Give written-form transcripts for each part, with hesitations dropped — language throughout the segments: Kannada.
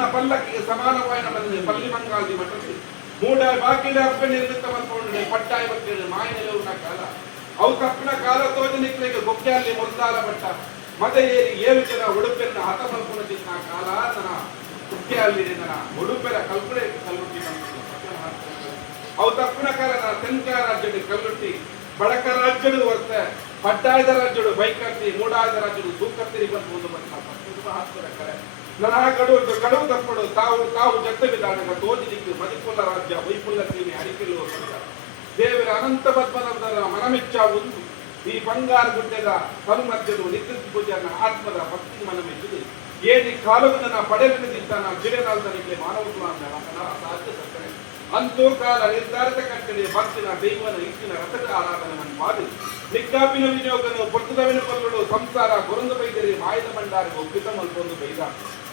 ನನ್ನ ಪಲ್ಲಕ್ಕಿಗೆ ಸಮಾನವಾದ ಪಲ್ಲಿ ಮಂಗಾಲ್ದಿ ಮಠದಲ್ಲಿ ಮೂಡ ಬಾಕಿಡ ಅಪ್ಪ ನಿರ್ಮಿತ ಮಾಡ್ಕೊಂಡು ಪಟ್ಟಾಯ ಬಗ್ಗೆ ಮಾಯ ನೆಲವಿನ ಕಾಲ ಅವು ತಪ್ಪಿನ ಕಾಲ ತೋಜ ನಿಕ್ಲಿಗೆ ಗೊಬ್ಬೆಯಲ್ಲಿ ಮುರ್ದಾಲ ಬಟ್ಟ ಮತ್ತೆ ಏರಿ 7 ಜನ ಉಡುಪಿನ ಹತ ಮಲ್ಕೊಂಡಿದ್ದ ಕಾಲ ನನ್ನ ಗುಬ್ಬೆಯಲ್ಲಿ ನನ್ನ ಉಡುಪಿನ ಕಲ್ಪನೆ ಕಲ್ಲುಟ್ಟಿ ಅವು ತಪ್ಪಿನ ಕಾಲ ನನ್ನ ತೆಂಕ ರಾಜ್ಯದ ಕಲ್ಲುಟ್ಟಿ ಬಡಕ ರಾಜ್ಯದ ವರ್ತ ಪಟ್ಟಾಯದ ರಾಜ್ಯಗಳು ಬೈಕತ್ತಿ ಮೂಡಾಯದ ರಾಜ್ಯಗಳು ತೂಕತ್ತಿರಿ ಬಂದು ಒಂದು ಬಂದ ಕರೆ ನನ್ನ ಕಡುವು ತಪ್ಪಡು ತಾವು ಜತ್ತ ವಿಧಾನಗ ತೋಜಲಿಕ್ಕೆ ಮದಿಪುಲ್ಲ ರಾಜ್ಯ ವೈಪುಲ್ಲ ಸೀಮೆ ಅಡಿಕೆಲ್ಲುವ ದೇವರ ಅನಂತ ಪದ್ಮನಾಭರ ಮನಮೆಚ್ಚ ಒಂದು ಈ ಬಂಗಾರ ಗುಡ್ಡೆದ ತನ್ಮಧ್ಯದ ನಿತ್ಯ ಪೂಜೆಯ ಆತ್ಮದ ಭಕ್ತಿ ಮನಮೆಚ್ಚುದು ಏನಿ ಕಾಲವನ್ನು ಪಡೆಯಲಿದ್ದ ಜಿಡೆನಾಲ್ದನಿಗೆ ಮಾನವ ಸಾಧ್ಯ ಸಕ್ಕರೆ ಅಂತೂ ಕಾಲ ನಿರ್ಧಾರಿತ ಕಟ್ಟಡೆ ಭಕ್ತಿನ ದೈವನ ಇಟ್ಟಿನ ರಥದ ಆರಾಧನೆಯನ್ನು ಮಾಡಿ ನಿಗ್ಗಾಪಿನ ವಿನಿಯೋಗನು ಪುರ್ತದವಿನ ಪಲ್ಲುಗಳು ಸಂಸಾರ ಗುರಂದು ಬೈದರಿ ಮಾಯದ ಭಂಡಾರಿಗೆ ಒಪ್ಪಿತ ಮಲ್ಪೊಂದು ಬೈದ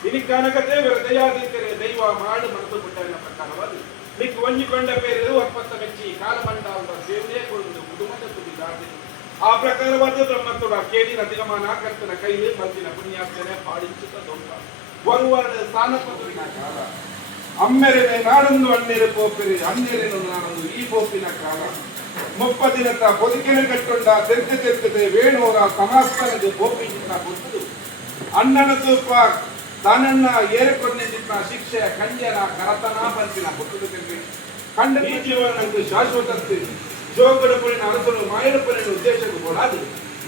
ಇನಿಕಾನಕ ದೇವರ ದಯಾದೀತರೆ ದೈವ ಮಾಡು ಮನಸ್ಸು ಬಿಟ್ಟನ ಪ್ರಕಾರವಾಗಿ ನಿಕ್ ಒಂಜಿಕೊಂಡ ಬೇರೆ ಅರ್ಪತ್ತ ಮೆಚ್ಚಿ ಕಾಲಮಂಡಲದ ಸೇವನೆ ಕೊಡುವುದು ಕುಟುಂಬದ ಸುದ್ದಿದಾರ್ದಿ ಆ ಪ್ರಕಾರವಾದ ಬ್ರಹ್ಮತೋಡ ಕೇಳಿನ ದಿಗಮಾನ ಕರ್ತನ ಕೈಲಿ ಮಲ್ತಿನ ಪುಣ್ಯಾರ್ಚನೆ ಪಾಡಿಸುತ್ತ ದೊಡ್ಡ ಒರುವರ್ಣ ಸ್ಥಾನಪತ್ರಿನ ಕಾಲ ಅಮ್ಮೆರೆನೆ ನಾಡೊಂದು ಅಣ್ಣೆರೆ ಪೋಪಿರಿ ಅಣ್ಣೆರೆನು ನಾನೊಂದು ಈ ಪೋಪಿನ ಕಾಲ 30 ದಿನದ ಬದುಕಿನ ಕಟ್ಟೊಂಡ ತೆರೆದೆ ವೇಣುವರ ಸಮಾಸ್ತನದ ಪೋಪಿನ ಕೊಟ್ಟದು ಅಣ್ಣನ ತೂಪ ತಾನನ್ನ ಏರಿಕೊಂಡಿದ್ದ ಶಿಕ್ಷೆ ಕಂಜನ ಕರತನ ಬಂತಿನ ಕೊಟ್ಟದು ಕಂಡ ಈ ಜೀವನಕ್ಕೆ ಶಾಶ್ವತತೆ ಜೋಗಡಪುರಿನ ಅರಸರು ಮಾಯಡಪುರಿನ ಉದ್ದೇಶಕ್ಕೆ ಕೊಡಾದು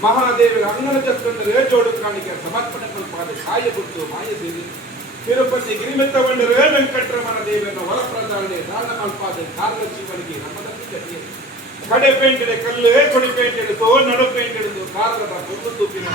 ಮಹಾದೇವರ ಅಂಗನ ಚಕ್ರದಲ್ಲಿ ಜೋಡು ಕಾಣಿಕೆ ಸಮರ್ಪಣೆ ಕಲ್ಪಾದ ಕಾಯ ಬಿಟ್ಟು ಮಾಯ ಸೇರಿ ತಿರುಪತಿ ಗಿರಿಮೆತ್ತಗೊಂಡರೆ ವೆಂಕಟರಮಣ ದೇವರನ್ನು ಹೊರಪ್ರದಾನೆ ದಾನ ಮಲ್ಪಾದ ಕಾರ್ಯ ಜೀವನಿಗೆ ನಮ್ಮದಲ್ಲಿ ಗತಿಯೇ ಕಡೆ ಪೇಂಟೆಡೆ ಕಲ್ಲು ಕೊಡಿ ಪೇಂಟೆಡು ನಡು ಪೇಂಟೆಡು ಕಾರದ ಒಂದು ತೂಪಿನ